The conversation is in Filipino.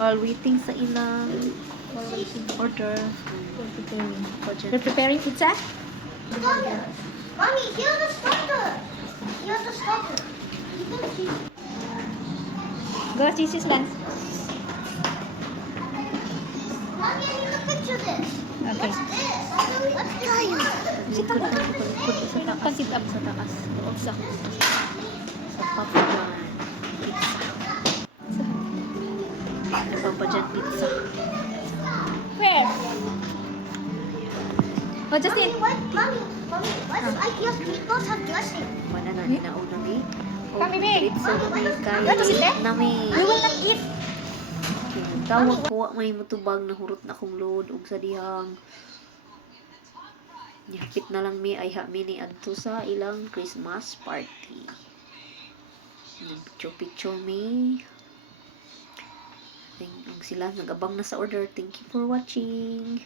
While waiting sa ilang order. You're preparing pizza? Mommy, here's the starter. Here's the starter. You can see. Go, Jesus Lance. Mommy, I need to picture this. Okay. What's this? What's this? Likod lang, likod sa taas. Pag-sit up. Sa taas. Doon sa Papa John pizza. Papa John pizza. Where? Oh, Justin. Mommy, why does IKEA meatballs have dressing? Mana na ninauna mi. Kami, Bing. Diretso na may You want to sit there? kaya nami. We will not eat. Tawag ko may mutubag na hurot na kong load ug sa dihang Yapit na lang mi ay mi ni adto sa ilang Christmas party. Nagpicture mi. Ug sila nagabang na sa order. Thank you for watching.